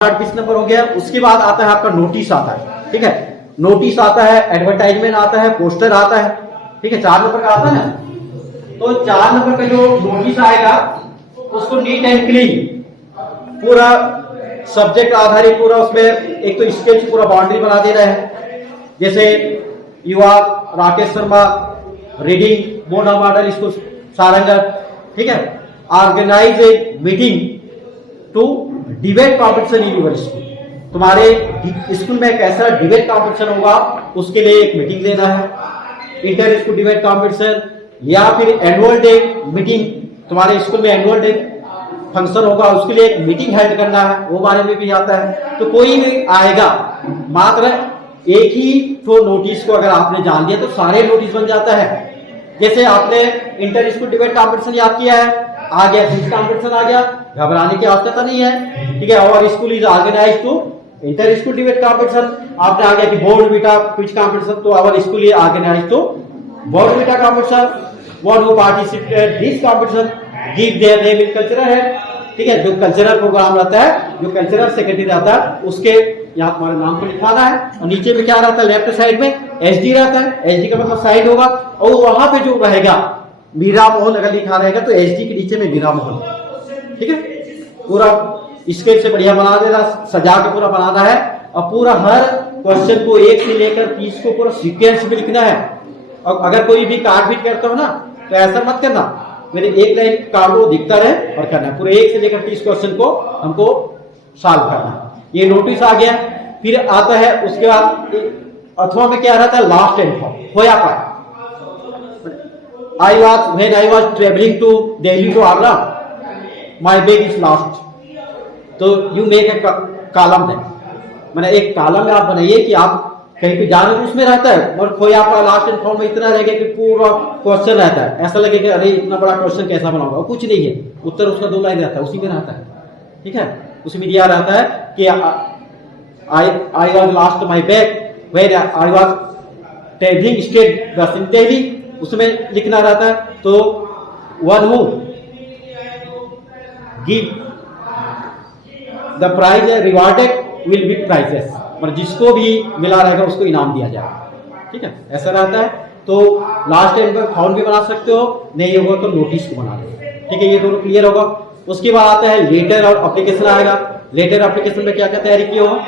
20 number हो गया। उसके बाद आता है आपका नोटिस आता है, ठीक है। नोटिस आता है, एडवर्टाइजमेंट आता है, पोस्टर आता है, ठीक है। 4 नंबर का आता है ना। तो 4 नंबर का जो नोटिस आएगा उसको नीट एंड क्लीन पूरा सब्जेक्ट आधारित पूरा उसमें एक तो स्केच पूरा बाउंड्री बना देना है। जैसे युवा Rakesh Sharma reading board model school Sarangarh, ठीक है। Organise a meeting to debate competition in your school. तुम्हारे स्कूल में कैसा डिबेट कॉम्पिटिशन होगा उसके लिए एक मीटिंग लेना है। इंटर स्कूल डिबेट कॉम्पिटिशन या फिर एनुअल डे मीटिंग, तुम्हारे स्कूल में एनुअल डे फंक्शन होगा उसके लिए एक मीटिंग हेल्ड करना है, वो बारे में भी आता है। तो कोई भी आएगा, मात्र एक ही तो नोटिस को अगर आपने जान लिया तो सारे नोटिस बन जाता है। जैसे आपने इंटर स्कूल डिबेट कॉम्पिटिशन याद किया है, आ गया क्विज कॉम्पिटिशन आ गया, घबराने की आवश्यकता नहीं है, ठीक है। और school is organise to inter school debate competition. आपने आ गया कि बोर्ड बीटा क्विज कॉम्पिटिशन, तो our school is organise to board beta competition. One who participate this competition give their name in cultural है, ठीक है। जो कल्चरल प्रोग्राम रहता है, जो कल्चरल सेक्रेटरी रहता है, उसके यहाँ तुम्हारे नाम को लिखाना है। और नीचे में क्या रहता है, लेफ्ट साइड में एसडी रहता है। एसडी का मतलब साइड होगा, और वहां पे जो रहेगा मीरा मोहन अगर लिखा रहेगा तो एसडी के नीचे में मीरा मोहन, ठीक है। पूरा स्केच से बढ़िया बना देना, सजा के पूरा बनाना है। और पूरा हर क्वेश्चन को 1 से लेकर 30 को पूरा सीक्वेंस में लिखना है। और अगर कोई भी कार्ड फिट करता हो ना तो ऐसा मत करना, मेरे एक लाइन कार्ड को दिखता रहे और करना, पूरे 1 से लेकर 30 क्वेश्चन को हमको सॉल्व करना। ये नोटिस आ गया। फिर आता है उसके बाद अथवा में क्या रहता है, लास्ट एंड होया पाए। when I was traveling to Delhi to Agra, my bag is lost. तो यू मेक ए कॉलम है, मैंने एक कॉलम में आप बनाइए कि आप कहीं पे जा रहे हो उसमें रहता है, और खोया आपका लास्ट एंड फॉर्म में इतना रहेगा कि पूरा क्वेश्चन रहता है। ऐसा लगेगा अरे इतना बड़ा क्वेश्चन कैसा बनाऊंगा, कुछ नहीं है, उत्तर उसका 2 लाइन रहता है, उसी में रहता है, ठीक है। उसमें दिया रहता है कि I was last my bag when I was travelling state bus in Delhi, उसमें लिखना रहता है। तो one who give the prize rewarded will be prizes, मतलब जिसको भी मिला रहेगा उसको इनाम दिया जाएगा, ठीक है। ऐसा रहता है। तो लास्ट एंड पर फॉर्म भी बना सकते हो, नहीं होगा तो नोटिस को बना दो, ठीक है। ये दोनों क्लियर होगा। उसके बाद आता है लेटर और एप्लीकेशन आएगा। लेटर एप्लीकेशन में क्या क्या तैयारी किया होगा,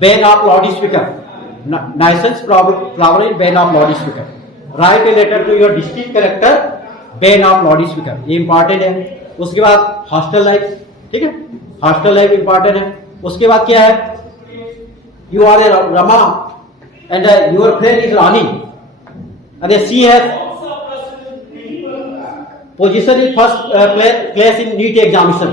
ban of loud speaker, nuisance flower in ban of loud speaker, write a letter to your district collector ban of loud speaker, ये इंपॉर्टेंट है। उसके बाद हॉस्टल लाइफ, ठीक है, हॉस्टल लाइफ इंपॉर्टेंट है। उसके बाद क्या है, you are a Rama and your friend is Rani and she has position in first place in NEET examination.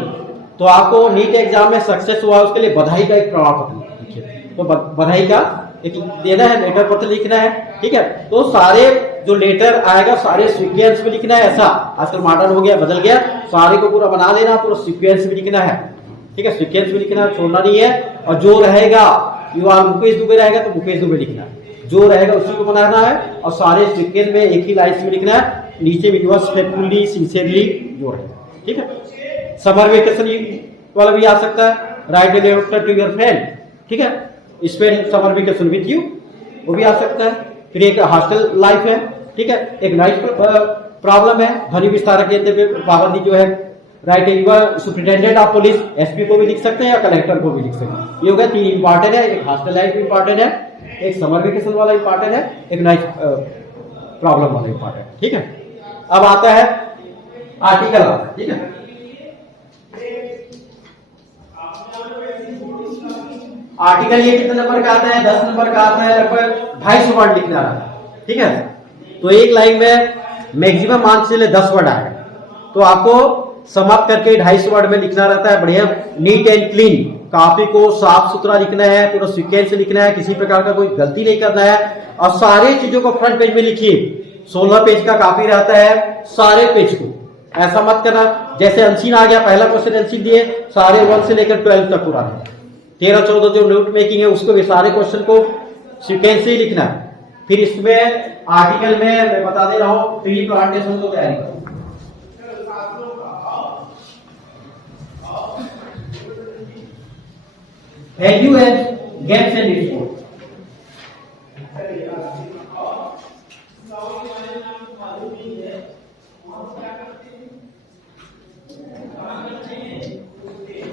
तो आपको नीट एग्जाम में सक्सेस हुआ उसके लिए बधाई का एक प्रमाण पत्र लिखिए, तो बधाई का एक देना है, लेटर पत्र लिखना है, ठीक है। तो सारे जो लेटर आएगा सारे सीक्वेंस में लिखना है। ऐसा आजकल मॉडर्न हो गया, बदल गया, सारे को पूरा बना लेना, पूरा सीक्वेंस में लिखना है, ठीक है। सीक्वेंस में लिखना, छोड़ना नहीं है। और जो रहेगा यू आर मुकेश दुबे रहेगा तो मुकेश दुबे लिखना है, जो रहेगा उसी को बनाना है। और सारे सीक्वेंस में एक ही लाइन में लिखना है, नीचे में योर्स फेथफुली सिंसियरली जो है, ठीक है। समर वेकेशन वाला भी आ सकता है, write a letter to your friend, ठीक है, spend summer vacation with you, वो भी आ सकता है। फिर एक हॉस्टल लाइफ है, ठीक है। एक नाइट प्रॉब्लम है, ध्वनि विस्तारक यंत्र पे पाबंदी जो है, write A your superintendent of police, SP को भी लिख सकते हैं या कलेक्टर को भी लिख सकते हैं। ये हो गया 3 इंपॉर्टेंट है, एक हॉस्टल लाइफ इंपॉर्टेंट है, एक समर वेकेशन वाला इंपॉर्टेंट है, एक नाइट प्रॉब्लम वाला इंपॉर्टेंट, ठीक है। अब आता है आर्टिकल आता है, ठीक है। आर्टिकल ये कितने नंबर का आता है, 10 नंबर का आता है, लगभग 250 वर्ड लिखना रहता है, ठीक है। तो एक लाइन में मैक्सिमम मार्क्स के लिए 10 वर्ड आएगा, तो आपको समाप्त करके 250 वर्ड में लिखना रहता है। बढ़िया नीट एंड क्लीन, कॉपी को साफ सुथरा लिखना है, पूरा सीक्वेंस से लिखना है, किसी प्रकार का कोई गलती नहीं करना है। और सारी चीजों को फ्रंट पेज में लिखिए। 16 पेज का कॉपी रहता है, सारे पेज को ऐसा मत करना जैसे अनसीन आ गया, पहला क्वेश्चन अनसीन दिए, सारे 1 से लेकर 12 तक पूरा है। 13-14 जो नोट मेकिंग है उसको भी सारे क्वेश्चन को सीक्वेंस से ही लिखना है। फिर इसमें आर्टिकल में मैं बता दे रहा हूँ, ट्री प्लांटेशन को तैयारी करो। Value as games and sport.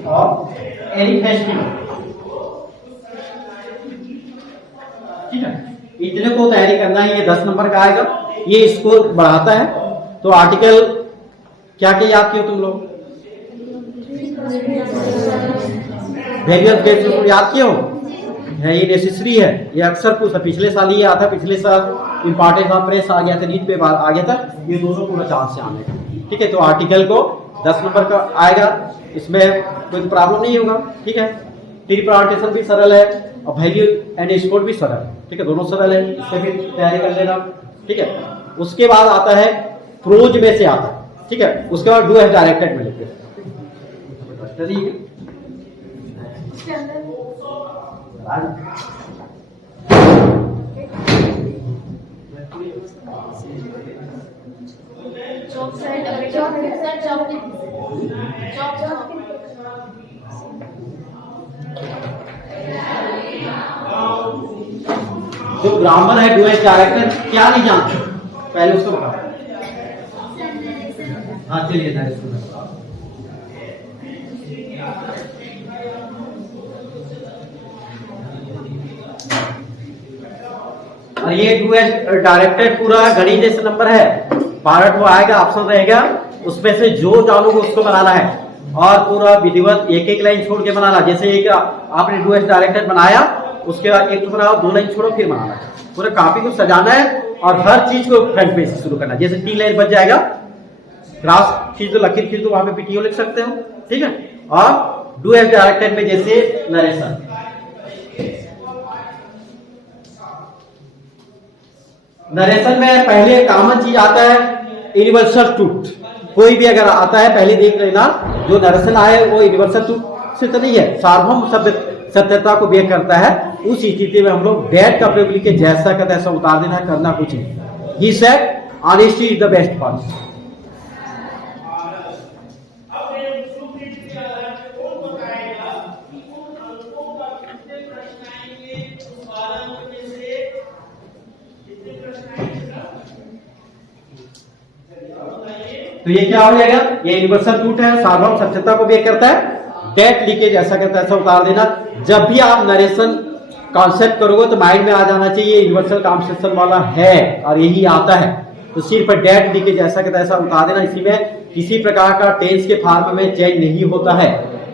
और एनी फेस्टिवल, ठीक है, इतने को तैयारी करना है। ये 10 नंबर का आएगा, ये स्कोर बढ़ाता है। तो आर्टिकल क्या क्या याद किए तुम लोग? वैल्यू ऑफ गेम्स को याद किए हो? ये नेसेसरी है, ये अक्सर पूछा, पिछले साल ये आता, पिछले साल इंपॉर्टेंट ऑफ प्रेस आ गया था, नीट पेपर आ गया था, ये दोनों पूरा चांस से आने का। ठीक है, तो आर्टिकल को 10 नंबर का आएगा, इसमें कोई प्रॉब्लम नहीं होगा। ठीक है, रिप्रेजेंटेशन भी सरल है और वैल्यू एंड स्कोर भी सरल है। ठीक है, दोनों सरल है, इससे भी तैयारी कर लेना। ठीक है, उसके बाद आता है प्रोज में से आता है। ठीक है, उसके बाद डू एज डायरेक्टेड में लेते हैं। जो ग्रामर है डू एज डायरेक्टेड क्या नहीं जानते, पहले उसको बताओ। हाँ चलिए और ये डू एज डायरेक्टेड पूरा गणित जैसे नंबर है, पार्ट वो आएगा, ऑप्शन रहेगा, उसमें से जो जानोगे उसको बनाना है और पूरा विधिवत एक एक लाइन छोड़ के बनाना। जैसे एक आपने डू एज डायरेक्टेड बनाया, उसके बाद एक तो बनाओ, 2 लाइन छोड़ो, फिर बनाना है। पूरे कॉपी को सजाना है और हर चीज को फ्रंट पेज से शुरू करना है। जैसे 3 लाइन बच जाएगा, क्रॉस खींच दो, लकीर खींच दो, वहां पे पीटीओ लिख सकते हो। ठीक है, और डू एज डायरेक्टेड में जैसे नरेशन, नरेशन में पहले कॉमन चीज आता है यूनिवर्सल ट्रूथ। कोई भी अगर आता है पहले देख लेना, जो नरेशन आए वो यूनिवर्सल ट्रूथ से तो नहीं है, सार्वभौम सत्यता को व्यक्त करता है। उस स्थिति में हम लोग डेट का प्रयोग लिख के जैसा का तैसा उतार देना, करना कुछ नहीं। He said honesty is the best policy. तो ये क्या हो जाएगा, ये यूनिवर्सल ट्रूथ है, सार्वभौम सत्यता को व्यक्त करता है। डेट लीकेज ऐसा करता है, ऐसा उतार देना। जब भी आप नरेशन कॉन्सेप्ट करोगे तो माइंड में आ जाना चाहिए यूनिवर्सल कॉन्सेप्शन वाला है और यही आता है। तो सिर्फ डेट लीकेज ऐसा करता है, ऐसा उतार देना। इसी में किसी प्रकार का टेंस के फॉर्म में चेंज नहीं होता है।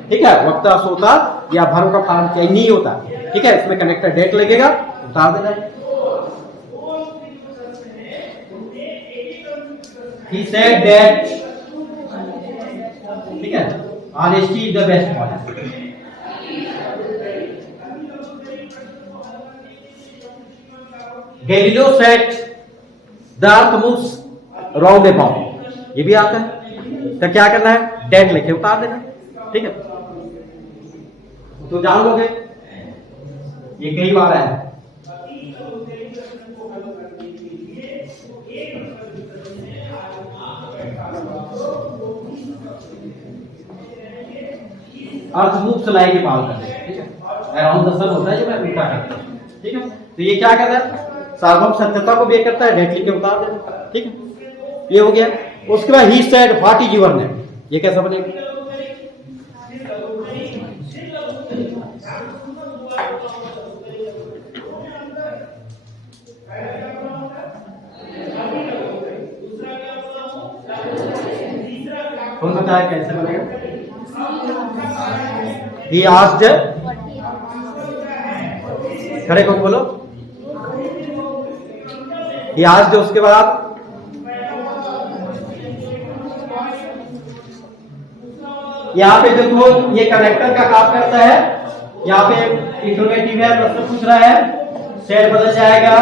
ठीक है, वक्ता सोता या वर्ब का फॉर्म चेंज नहीं होता। ठीक है, इसमें कनेक्टर डेट लगेगा, उतार देना है। He said that, ठीक है, honesty is the best policy. Galileo said the earth moves round about. ये भी आता है, तो क्या करना है, डेट लिखे उतार देना। ठीक है, तो जान लोगे, ये कई बार है। अर्थ मूव सलाई के पाल कर, ठीक है, अराउंड द सन होता है जो मैं उल्टा करता हूं। ठीक है, तो ये क्या करता है, सार्वभौम सत्यता को व्यक्त करता है, डेट लिख के उतार देना। ठीक है, ये हो गया। उसके बाद he said what is your name, ये कैसा बनेगा, कौन बताया कैसे बनेगा। He asked, खड़े कौन बोलो, He asked, उसके बाद यहाँ पे देखो ये कनेक्टर का काम करता है। यहाँ पे इंफॉर्मेटिव है, प्रश्न पूछ रहा है, सेट बदल जाएगा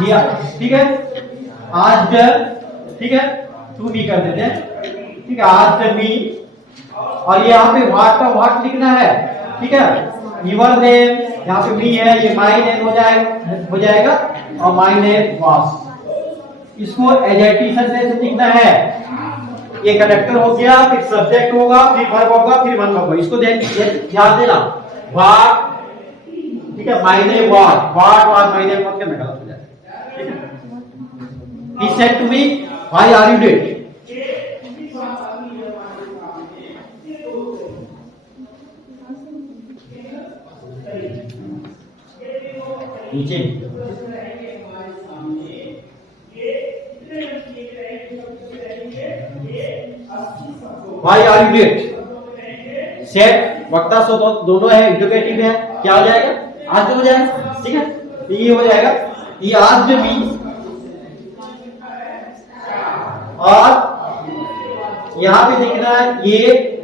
दिया। ठीक है, आज, ठीक है, टू बी कर देते हैं। ठीक है, आज मी, और ये यहाँ पे व्हाट का व्हाट लिखना है। ठीक है, यूर नेम, यहाँ पे मी है, ये माई नेम हो जाएगा और माई नेम वाज। इसको एडजेक्टिव से लिखना है। ये कनेक्टर हो गया, फिर सब्जेक्ट होगा, फिर वर्ब होगा, फिर वन होगा। इसको ध्यान देना, वाट, ठीक है, मायने वाट, वाट मायने मत करना, गलत हो जाएगा, ठीक है। He said to me, why are you late? नीचे Why are you late? Set वक्ता सो दोनों है, इंटरोगेटिव है, क्या हो जाएगा? आज हो जाएगा, ठीक है, ये हो जाएगा ये आज मी, और यहां पे देखना ये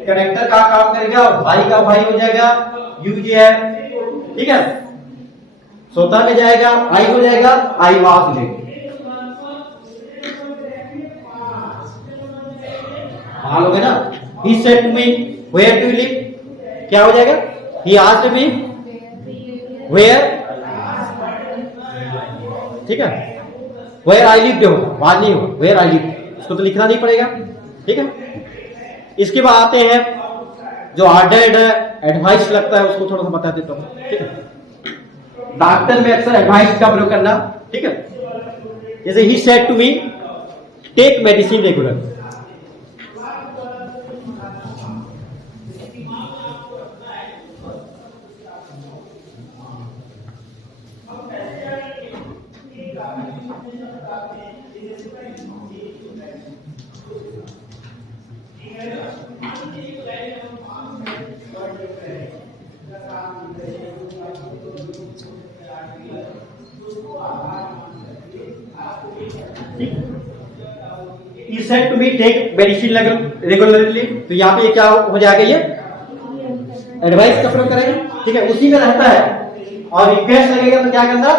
कनेक्टर का काम करेगा, भाई का भाई हो जाएगा, यू जे है, ठीक है, सोता में जाएगा, आई हो जाएगा, आई वाज लेट। मान लोगे ना, he said to me where do you live, क्या हो जाएगा? he asked me where, ठीक है, where I live होगा, बात नहीं होगा, where I live, इसको तो लिखना नहीं पड़ेगा, ठीक है। इसके बाद आते हैं जो ऑर्डर्ड एडवाइस लगता है, उसको थोड़ा सा बता देता हूं, ठीक है। डॉक्टर में अक्सर एडवाइस का प्रयोग करना, ठीक है, जैसे he said to me take medicine regular, He said to me take medicine regularly, तो यहाँ पे क्या हो जाएगा, ये एडवाइस का प्रयोग करेगा, ठीक है, उसी में रहता है। और रिक्वेस्ट लगेगा तो क्या करना,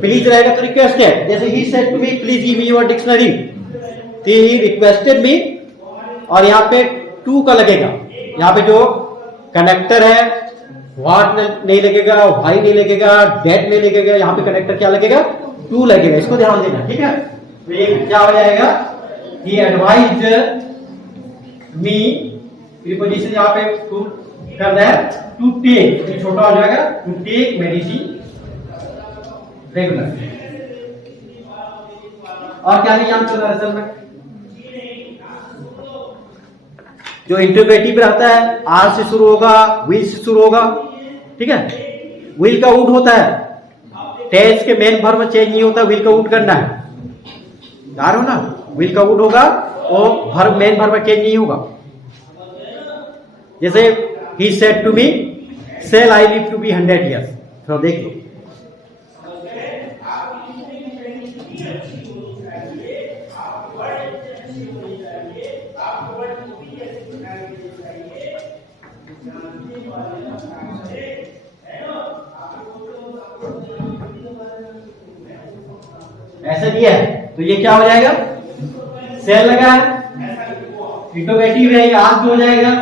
प्लीज रहेगा तो रिक्वेस्ट है, जैसे he said to me please give me your dictionary, तो he requested me, और यहाँ पे टू का लगेगा, यहाँ पे जो कनेक्टर है व्हाट नहीं लगेगा, भाई नहीं लगेगा, डेट नहीं लगेगा, यहाँ पे कनेक्टर क्या लगेगा, टू लगेगा, इसको ध्यान देना, ठीक है। तो ये क्या हो जाएगा, he advised me, प्रीपोजिशन यहाँ पे टू करना है, टू टेक, ये छोटा हो जाएगा, टू टेक मेडिसिन रेगुलर। और क्या नियम चल रहा है असल में, जो इंटरोगेटिव रहता है आर से शुरू होगा, विल से शुरू होगा, ठीक है, विल का वुड होता है, टेंस के मेन वर्ब में चेंज नहीं होता, विल का वुड करना है, यार हो ना, विल का वुड होगा और वर्ब मेन वर्ब में चेंज नहीं होगा। जैसे he said to me shall I live to be 100 years, तो देख लो, ऐसा दिया है, तो ये क्या हो जाएगा, सेल लगा है, इंटरोगेटिव है, ये आस्क्ड हो जाएगा,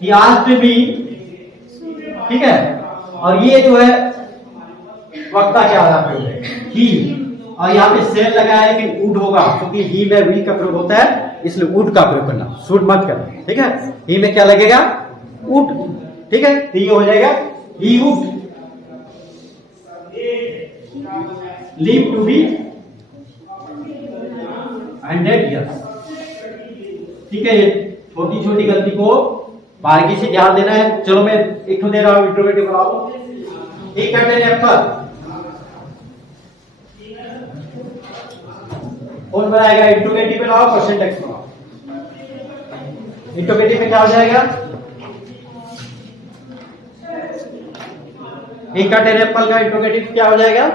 he asked me, ठीक है, और ये जो है वक्ता क्या आधार पे ही, और यहाँ पे सेल लगा है लेकिन वुड होगा, क्योंकि ही में विल का प्रयोग होता है, इसलिए वुड का प्रयोग करना, शुड मत करना, ठीक है। ही में क्या लगेगा, वुड, ठीक है, तो ये हो जाएगा he would live to be 100 years, ठीक है। ये छोटी छोटी गलती को बारीकी से ध्यान देना है। चलो मैं एक तो दे रहा हूं, इंट्रोगेटिव बनाओ, एक करते हैं एप्पल, कौन बनाएगा, इंट्रोगेटिव बनाओ, क्वेश्चन टेक्स्ट बनाओ। इंट्रोगेटिव में क्या हो जाएगा, एक का टेन एप्पल का इंट्रोगेटिव क्या हो जाएगा,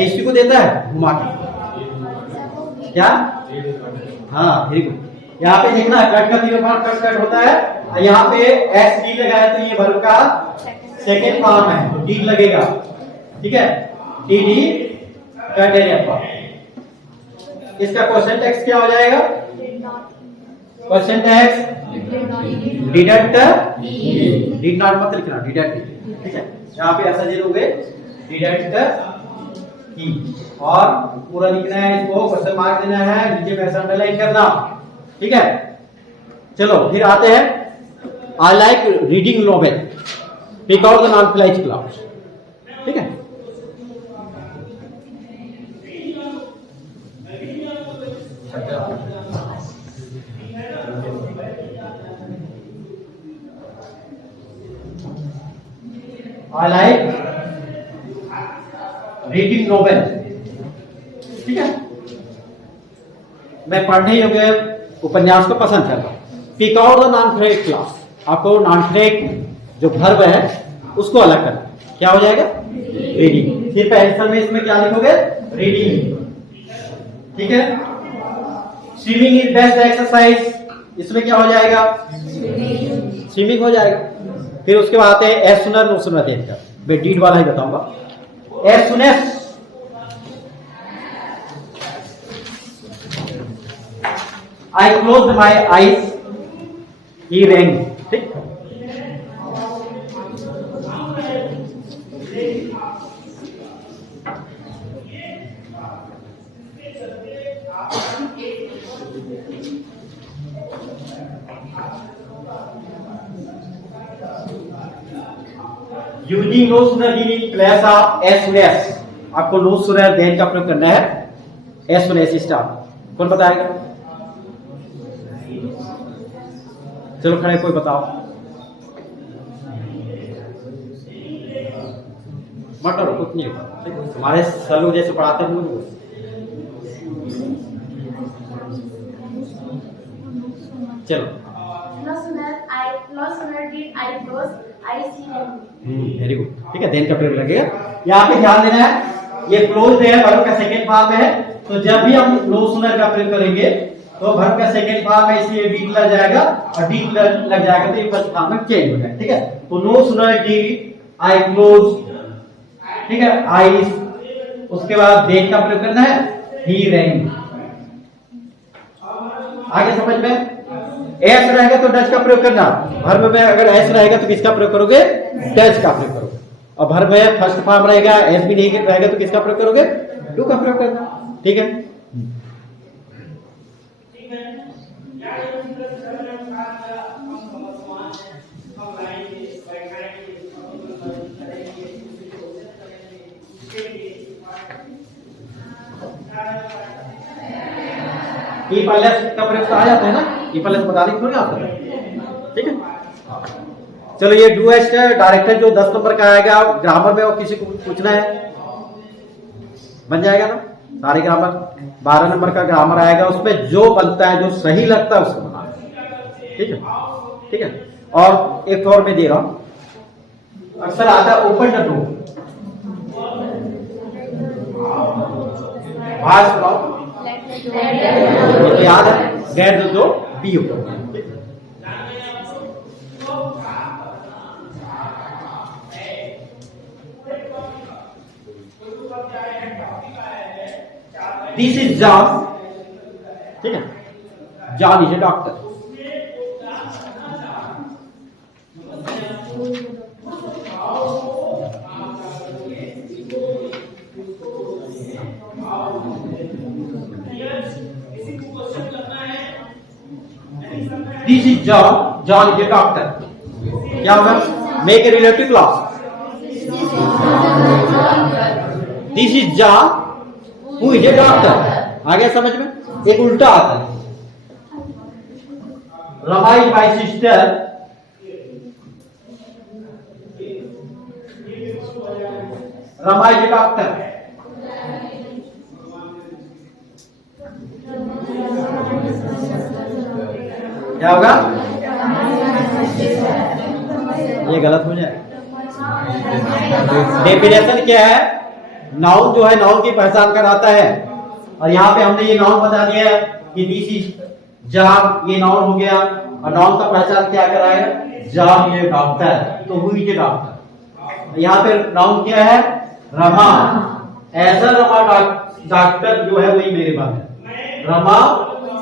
इसी को देता है घुमा के, क्या, हाँ वेरी गुड। यहाँ पे देखना कट का तीनों फॉर्म कट कट होता है, यहाँ पे एस डी लगा है तो ये वर्ब का सेकेंड फॉर्म है, तो डी लगेगा, ठीक है, टी डी कट एप्पल। इसका क्वेश्चन टेक्स्ट क्या हो जाएगा, question text deduct did not मत लिखना, डिडक्ट, ठीक है, यहाँ पे ऐसा लिखोगे डिडक्ट ही, और पूरा लिखना है, इसको क्वेश्चन मार्क देना है, नीचे पैसा अंडरलाइन करना, ठीक है। चलो फिर आते हैं I like reading novel, pick out the noun flies clouds. ठीक है, आई लाइक रीडिंग नॉवेल। ठीक है, मैं पढ़ने योग्य उपन्यास को पसंद करता हूं। Pick out the noun freak class, आपको नॉन फ्रेक जो वर्ब है उसको अलग करना। क्या हो जाएगा? रीडिंग। फिर आंसर में इसमें क्या लिखोगे? रीडिंग। ठीक है, स्विमिंग इज बेस्ट एक्सरसाइज, इसमें क्या हो जाएगा? स्विमिंग हो जाएगा। फिर उसके बाद आते हैं एज सुनर नो सुनर देखकर, मैं डीड वाला ही बताऊंगा। As soon as I closed my eyes, he rang। ठीक, using no sooner in place of as soon as, आपको नो सूनर देन का प्रयोग करना है एस सुन एस स्टार। कौन बताएगा? चलो खड़े, कोई बताओ। मत डरो, कुछ नहीं होगा, हमारे सर लोग जैसे पढ़ाते हैं। चलो, वेरी गुड। ठीक है, देन का प्रयोग लगेगा। यहाँ पे ध्यान देना है, ये क्लोज है, वर्ब का सेकेंड फॉर्म में है, तो जब भी हम नो सुनर का प्रयोग करेंगे तो वर्ब का सेकेंड फॉर्म में इसलिए डी लग जाएगा, और डी लग जाएगा तो ये फर्स्ट फॉर्म में चेंज हो जाएगा। ठीक है, तो no sooner D I close. ठीक है, आईज। उसके बाद देन का प्रयोग करना है, ही रैंग। आगे समझ में? एस रहेगा तो डच का प्रयोग करना। वर्ब में अगर एस रहेगा तो किसका प्रयोग करोगे? डच का प्रयोग करोगे। और वर्ब में फर्स्ट फॉर्म रहेगा, एस भी नहीं रहेगा तो किसका प्रयोग करोगे? डू का प्रयोग करना। ठीक है, ई पैलेस का प्रयोग आ जाता है ना, ई पैलेस बता दी थोड़ी आता है। ठीक है, चलो ये डू एस्ट डायरेक्टर जो 10 नंबर का आएगा, ग्रामर में और किसी को पूछना है बन जाएगा ना सारे ग्रामर। 12 नंबर का ग्रामर आएगा, उसमें जो बनता है, जो सही लगता है उसको बनाना। ठीक है, ठीक है। और एक और मैं दे रहा हूं, अक्सर आता है ओपन द डोर। तो याद है, get the door be open. This is John. ठीक है, John is a doctor. This is John, John is a doctor. क्या होगा? Make a relative clause. This is John who is a doctor. आगे समझ में? एक उल्टा आता है, Rama is my sister. Rama is a doctor. क्या होगा? ये गलत हो जाए। डेफिनेशन क्या है? नाउन जो है, नाउन की पहचान कराता है, और यहाँ पे हमने ये नाउन बता दिया है कि दिस इज जॉन, ये नाउन हो गया, और नाउन का पहचान क्या कराएगा? जॉन इज ए डॉक्टर, तो हु इज ए डॉक्टर। यहाँ पे नाउन क्या है? रमा। ऐसा रमा डॉक्टर जो है वही मेरे पास है। Rama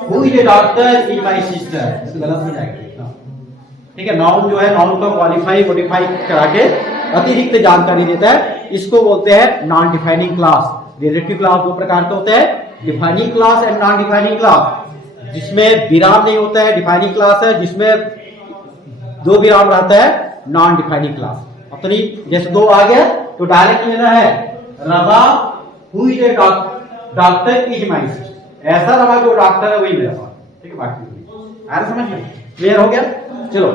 who is a doctor is my sister, तो गलत हो जाएगा। ठीक है, नाउन जो है, नाउन को क्वालिफाई मॉडिफाई करा के अतिरिक्त जानकारी देता है, इसको बोलते हैं non defining class. Relative class दो प्रकार के होते हैं, defining class and non defining class. जिसमें विराम नहीं होता है डिफाइनिंग क्लास है, जिसमें दो भी नाउन रहता है नॉन डिफाइनिंग क्लास। अब तो नहीं, जैसे दो आ गया तो डायरेक्ट लेना है Rama who is a doctor is my sister, ऐसा रमा जो डॉक्टर है वही मेरा पास, ठीक है। बाकी आया समझ में, क्लियर हो गया। चलो,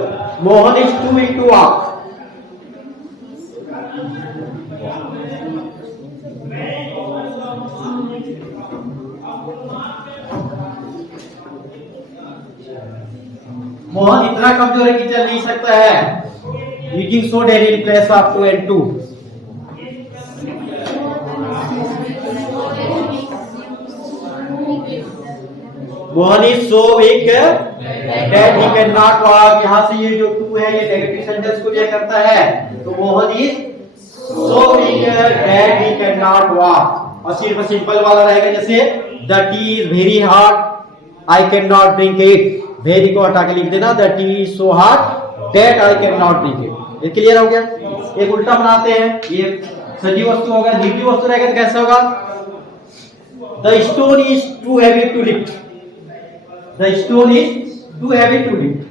Mohan is too weak to walk. Mohan इतना कमजोर है कि चल नहीं सकता है। Using so daily in place of too and to. Mohan is so weak that he can not walk. यहां से ये जो टू है ये नेगेटिव सेंटेंस को लिया करता है, तो Mohan is so weak that he can not walk. और सिर्फ सिंपल वाला रहेगा, जैसे the T is very hot I can not drink it. Very को हटा के लिख देना the T is so hot that I can not drink it. ये क्लियर हो गया। एक उल्टा बनाते हैं, ये सजीव वस्तु होगा, निर्जीव वस्तु रहेगा तो कैसे होगा? The stone is too heavy to lift. The stone is too heavy to lift.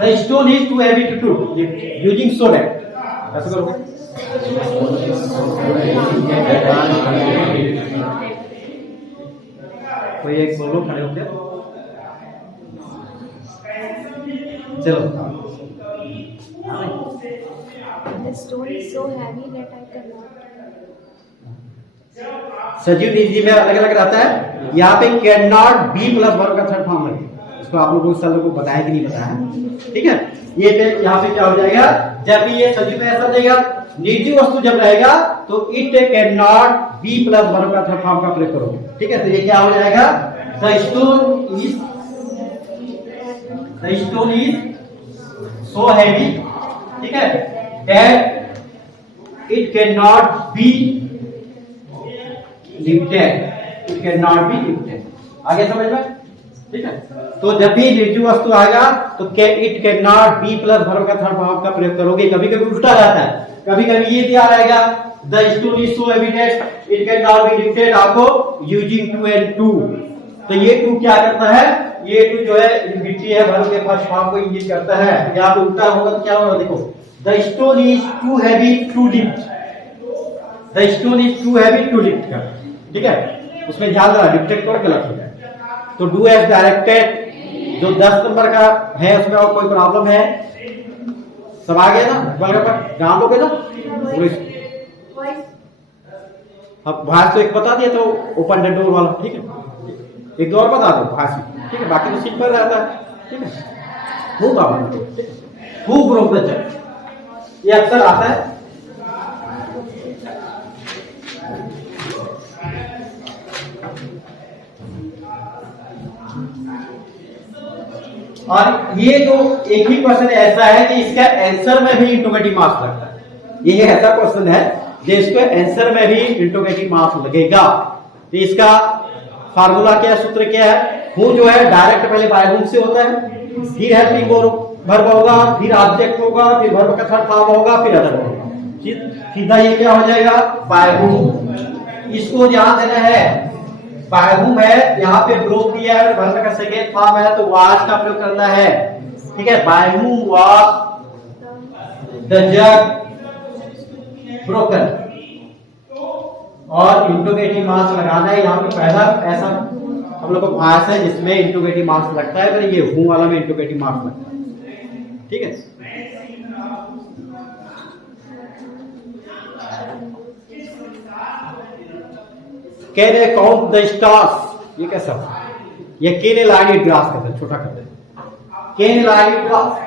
The stone is too heavy to lift using so that. कैसे करोगे? कोई एक बोलो, खड़े हो गया। चलो। The stone is so heavy that I cannot. सजीव निर्जीव में अलग अलग रहता है। यहाँ पे can not be plus verb का थर्ड फॉर्म है। इसको आप लोगों को बताया कि नहीं बताया, ठीक है। ये यहाँ पे क्या हो जाएगा, जब भी ये सजीव में ऐसा रहेगा, निर्जीव वस्तु जब रहेगा तो it can not be plus verb का थर्ड फॉर्म का प्रयोग करोगे, ठीक है। तो ये क्या हो जाएगा, the stone is so heavy, ठीक है, that it can not be lifted. It can not be lifted. आगे समझ में, ठीक है। तो जब भी निर्जीव वस्तु आएगा तो it can not be plus verb का थर्ड फॉर्म का प्रयोग करोगे। कभी कभी उल्टा रहता है, कभी कभी ये दिया रहेगा the stone is so heavy that it can not be lifted, आपको यूजिंग टू एंड टू। तो ये टू क्या करता है, ये टू जो है मिट्टी है वर्ब के फर्स्ट फॉर्म को इंगित करता है। यहाँ पे उल्टा होगा तो क्या होगा, देखो the stone is too heavy to lift. The stone is too heavy to lift का, ठीक है। उसमें ध्यान देना, लिफ्टेड को गलत हो जाए। तो डू एज डायरेक्टेड जो 10 नंबर का है उसमें और कोई प्रॉब्लम है? सब आ गया ना, जान लोगे ना। अब भाष तो एक बता दिया तो ओपन द डोर वाला, ठीक है। एक दो और बता दो भाषी, ठीक है। बाकी तो सिंपल रहता है, ठीक है। Who Baba, who broke the chain, ये अक्सर आता है। और ये जो एक ही क्वेश्चन ऐसा है कि इसका आंसर में भी इंटरोगेटिव मार्क्स लगता है। ये ऐसा क्वेश्चन है जिसके आंसर में भी इंटरोगेटिव मार्क्स लगेगा। तो इसका फार्मूला क्या है, सूत्र क्या है? हूं जो है डायरेक्ट पहले बाय हूं से होता है, फिर हेल्पिंग वर्ब होगा, फिर ऑब्जेक्ट होगा, फिर वर्ब का थर्ड फॉर्म होगा, फिर अदर होगा। सीधा ये क्या हो जाएगा, बाय हूं। इसको ध्यान देना है, बाय हूं है, यहाँ पे ब्रोक दिया है, वर्ब का सेकेंड फॉर्म है तो वाज का प्रयोग करना है, ठीक है। बाय हूं वाज द जग ब्रोकन। और इंटरोगेटिव मार्क्स लगाना है। यहाँ पे पहला ऐसा हम लोग को भाष है जिसमें इंटरोगेटिव मार्क्स लगता है, पर ये हूं वाला में इंटरोगेटिव मार्क्स लगता है, ठीक है। Can a count the stars, ये कैसा, ये can a line it grass करते हैं, छोटा करते हैं, can a line it grass.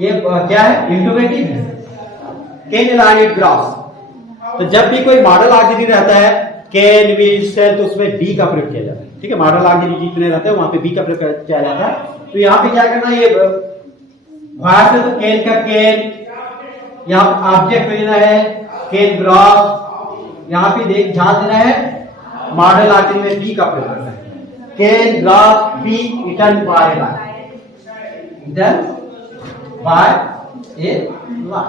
ये क्या है, इंटरोगेटिव है, can a line it grass. तो जब भी कोई मॉडल आगे रहता है, कैन विल सेल, तो उसमें बी का प्रयोग किया जाता है, ठीक है। मॉडल आगे जितने रहते हैं वहां पे बी का प्रयोग किया जाता है। तो यहाँ पे क्या करना, ये भाष है तो कैन का कैन, यहाँ ऑब्जेक्ट लेना है कैन ग्रास। यहाँ पे देख ध्यान देना है, मॉडल आखिर में बी का प्रयोग करना है, can grass be eaten by eaten by a lakh.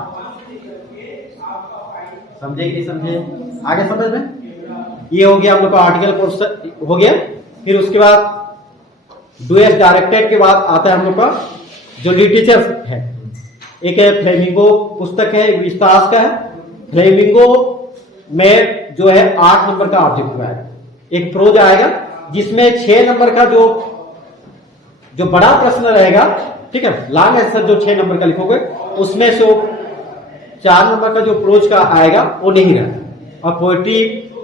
समझे कि नहीं समझे? आगे समझ में? ये हो गया हम लोग का आर्टिकल पोर्शन हो गया। फिर उसके बाद डुएस डायरेक्टेड के बाद आता है हम लोग का जो लिटरेचर है। एक है फ्लेमिंगो पुस्तक है, एक विस्तास का है। फ्लेमिंगो में जो है 8 नंबर का ऑब्जेक्टिव आएगा। एक प्रोज आएगा जिसमें 6 नंबर का जो बड़ा प्रश्न रहेगा, ठीक है, लॉन्ग आंसर जो 6 नंबर का लिखोगे उसमें से 4 नंबर का जो प्रोज का आएगा वो नहीं रहता। और पोएट्री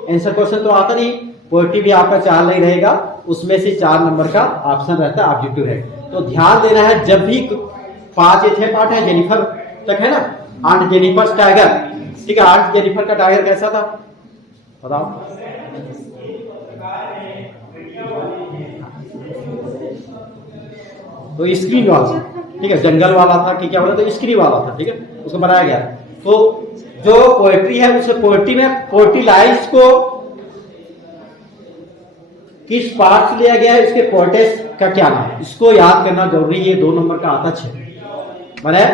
आंसर क्वेश्चन तो आता नहीं, पोएट्री भी आपका 4 नहीं रहेगा, उसमें से 4 नंबर का ऑप्शन रहता है, ऑब्जेक्टिव रहेगा। तो ध्यान देना है, जब भी 5 या 6 पार्ट है, जेनिफर तक है ना, आंट जेनिफर टाइगर, ठीक है। आंट जेनिफर का टाइगर कैसा था बताओ? तो स्क्रीन वाला, ठीक है, जंगल वाला था कि क्या बोला, तो स्क्रीन वाला था, ठीक है, उसको बनाया गया। तो जो पोएट्री है उसे पोएट्री में पोएट्री लाइन्स को किस पार्ट से लिया गया है, इसके पोएटेस का क्या नाम, इसको याद करना जरूरी है। 2 नंबर का आता 6 मैंने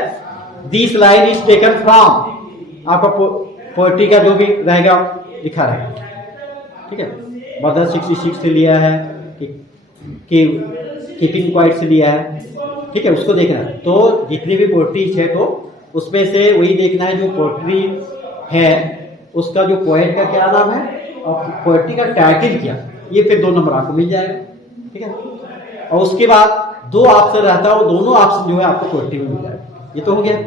this line is taken from, आपका पोएट्री का जो भी रहेगा लिखा रहेगा, ठीक है। मदर 66 से लिया है कि कीपिंग क्वाइट से लिया है, ठीक है, उसको देखना है। तो जितनी भी पोएट्री है तो उसमें से वही देखना है जो पोएट्री है उसका जो पोएट का क्या नाम है और पोएट्री का टाइटल क्या, ये फिर 2 नंबर आपको मिल जाएगा, ठीक है। और उसके बाद 2 ऑप्शन रहता है, वो दोनों ऑप्शन जो है आपको पोएट्री में मिल जाएगा। ये तो हो गया।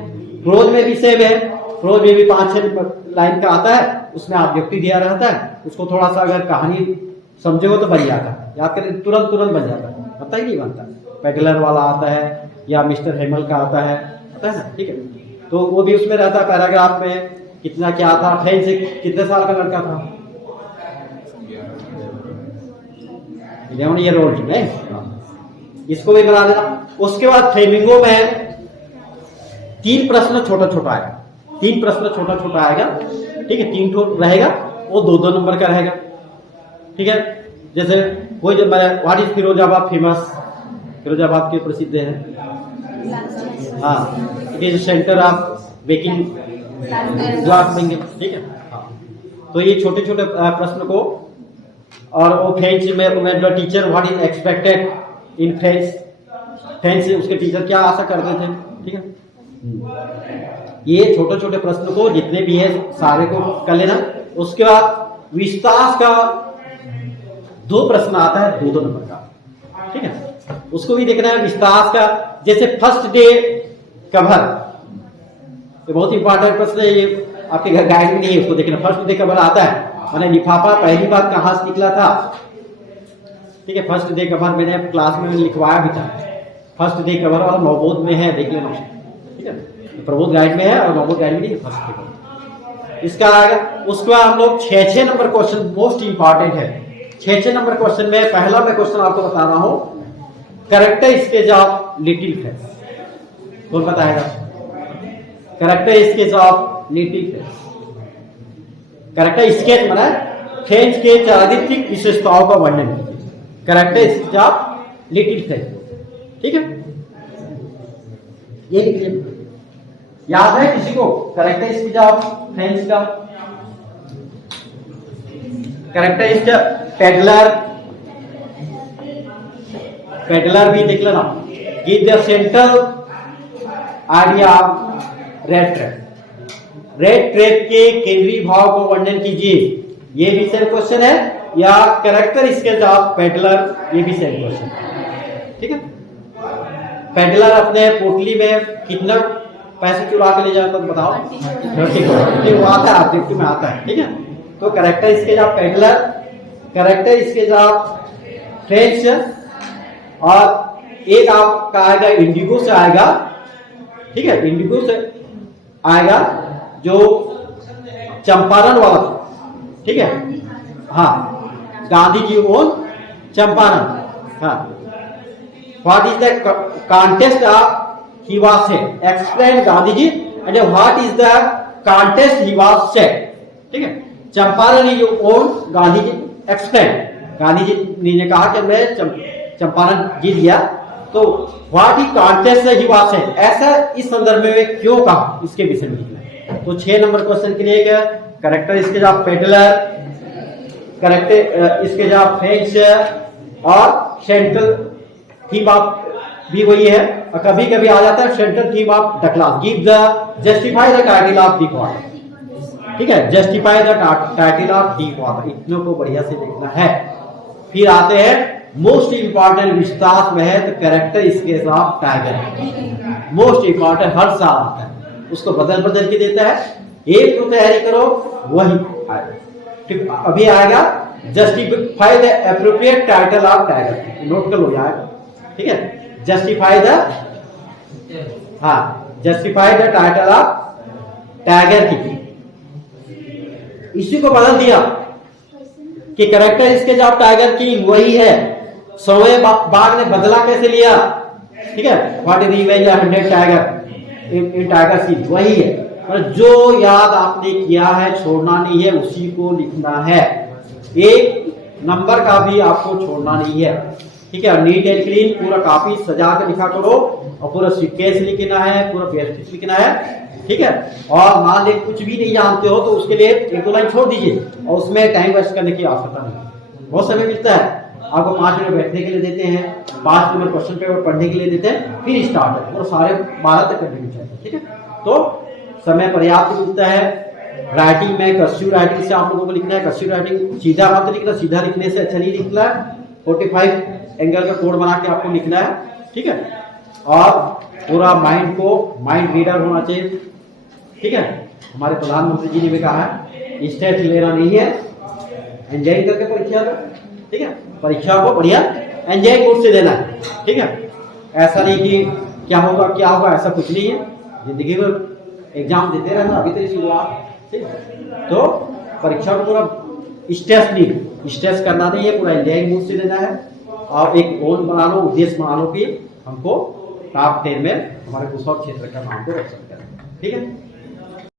प्रोज में भी सेम है, प्रोज में भी 5-6 लाइन का आता है, उसमें ऑब्जेक्टिव दिया रहता है, उसको थोड़ा सा अगर कहानी समझे हो तो बन जाता है, याद करें तुरंत बन जाता है, पता ही नहीं बनता। पेडलर वाला आता है या मिस्टर हेमल का आता है, पता है ना, ठीक है। तो वो भी उसमें रहता है पैराग्राफ में कितना क्या था, फ्रेंच से कितने साल का लड़का था, 11 ईयर ओल्ड है, इसको भी बना देना। उसके बाद फ्लेमिंगो में 3 प्रश्न छोटा छोटा आएगा, 3 प्रश्न छोटा छोटा आएगा, ठीक है, 3 ठो रहेगा, वो 2-2 नंबर का रहेगा, ठीक है। जैसे वो जब what is Firozabad famous, Firozabad के प्रसिद्ध है, हाँ, it is centre of baking glass baking, ठीक है, हाँ। तो ये छोटे छोटे प्रश्न को, और वो फ्रेंच में the teacher what is expected in French, French से उसके टीचर क्या आशा करते थे, ठीक है। ये छोटे छोटे प्रश्न को जितने भी है सारे को कर लेना। उसके बाद विस्तार का 2 प्रश्न आता है 2-2 नंबर का, ठीक है, उसको भी देखना है। विस्तार का जैसे फर्स्ट डे कवर, ये बहुत इंपॉर्टेंट प्रश्न है, ये आपके घर गाइड में नहीं है, उसको देखना। फर्स्ट डे कवर आता है, मैंने लिफाफा पहली बार कहाँ से निकला था, ठीक है। फर्स्ट डे कवर मैंने क्लास में लिखवाया भी था, फर्स्ट डे कवर और नवबोध में है, देख लेना, ठीक है, प्रबोध गाइड में है और नवबोध गाइड में नहीं है फर्स्ट डे कवर, इसका आएगा। उसके बाद हम लोग 6-6 नंबर क्वेश्चन मोस्ट इंपॉर्टेंट है। 6-6 नंबर क्वेश्चन में पहला मैं क्वेश्चन आपको बता रहा हूं, character sketch of little friends, कौन बताएगा? Character sketch of little friends, character sketch माना फ्रेंच के चारित्रिक विशेषताओं का वर्णन कीजिए, character sketch of little French, ठीक है, ये लिख लीजिए। याद है किसी को कैरेक्टर स्केच ऑफ फ्रेंच का? कैरेक्टर स्केच पेडलर भी देख लेना। Give the central idea red trap, red trap के केंद्रीय भाव को वर्णन कीजिए, ये भी सेम क्वेश्चन है। या कैरेक्टर स्केच ऑफ पेडलर, ये भी सेम क्वेश्चन है, ठीक है। पेडलर अपने पोटली में कितना पैसे चुरा के ले जाता है बताओ? 30 वो आता है, ऑब्जेक्टिव में आता है, ठीक है। तो character sketch of peddler, character sketch of French, और एक आपका आएगा इंडिगो से आएगा, ठीक है, इंडिगो से आएगा जो चंपारण वाला था, ठीक है, हाँ, गांधी जी ओन चंपारण, हाँ। What is the contest of he was said, explain Gandhi ji, and what is the contest he was said, ठीक है। Champaran is on Gandhi ji, explain, Gandhi ji ने कहा कि मैं चंपारण जीत गया, तो व्हाट ही कॉन्टेस्ट ही वास है, ऐसा इस संदर्भ में क्यों कहा, इसके विषय में लिखना है। तो 6 नंबर क्वेश्चन के लिए क्या करेक्टर इसके जवाब पेडलर, करेक्टर इसके जवाब फ्रेंच और सेंट्रल थीम ऑफ भी वही है, और कभी कभी आ जाता है central theme of the class, give the justify the title of the quarter, ठीक है, justify the title of the quarter, इतनों को बढ़िया से देखना है। फिर आते हैं मोस्ट इंपॉर्टेंट विश्वास में है, तो कैरेक्टर इसके साथ टाइगर मोस्ट इंपॉर्टेंट हर साल आता है, उसको बदल बदल के देता है, एक तो तैयारी करो वही आएगा, ठीक। अभी आएगा justify the appropriate title of tiger, note कर लो यार, ठीक है, जस्टिफाई द, हाँ justify the title of tiger की, इसी को बदल दिया कि कैरेक्टर इसके जवाब टाइगर किंग वही है, सोए बाग ने बदला कैसे लिया, ठीक है, what is revenge 100 tiger in tiger scene वही है, और जो याद आपने किया है छोड़ना नहीं है, उसी को लिखना है, एक नंबर का भी आपको छोड़ना नहीं है, ठीक है। नीट एंड क्लीन पूरा काफी सजा कर लिखा करो, और पूरा सीक्वेंस लिखना है, पूरा व्यवस्थित लिखना है, ठीक है। और मान ले कुछ भी नहीं जानते हो तो उसके लिए 1-2 लाइन छोड़ दीजिए, और उसमें टाइम वेस्ट करने की आवश्यकता नहीं, बहुत समय मिलता है आपको, 5 मिनट बैठने के लिए देते हैं, 5 नंबर क्वेश्चन पेपर पढ़ने के लिए देते हैं, फिर स्टार्ट है, और सारे 12 तक कंटिन्यू चाहिए, ठीक है। तो समय पर्याप्त मिलता है। राइटिंग में कर्सिव राइटिंग से आप लोगों को लिखना है, कर्सिव राइटिंग सीधा मत लिखना, सीधा लिखने से अच्छा नहीं लिखना है, 45 एंगल का कोड बना के आपको लिखना है, ठीक है। और पूरा माइंड को माइंड रीडर होना चाहिए, ठीक है। हमारे प्रधानमंत्री जी ने भी कहा है स्टेट लेना नहीं है, एंजॉय करके परीक्षा दो, ठीक है, परीक्षा को बढ़िया एंजॉय मूड से देना है, ठीक है। ऐसा नहीं कि क्या होगा ऐसा कुछ नहीं है, जिंदगी में एग्जाम देते रहना, अभी तो शुरुआत, ठीक है। तो परीक्षा को पूरा स्ट्रेस करना नहीं है, पूरा एंजॉय मूड से देना है, और एक गोल बना लो, उद्देश्य बना लो कि हमको टॉप 10 में हमारे कुछ और क्षेत्र का नाम को रख सकते हैं, ठीक है।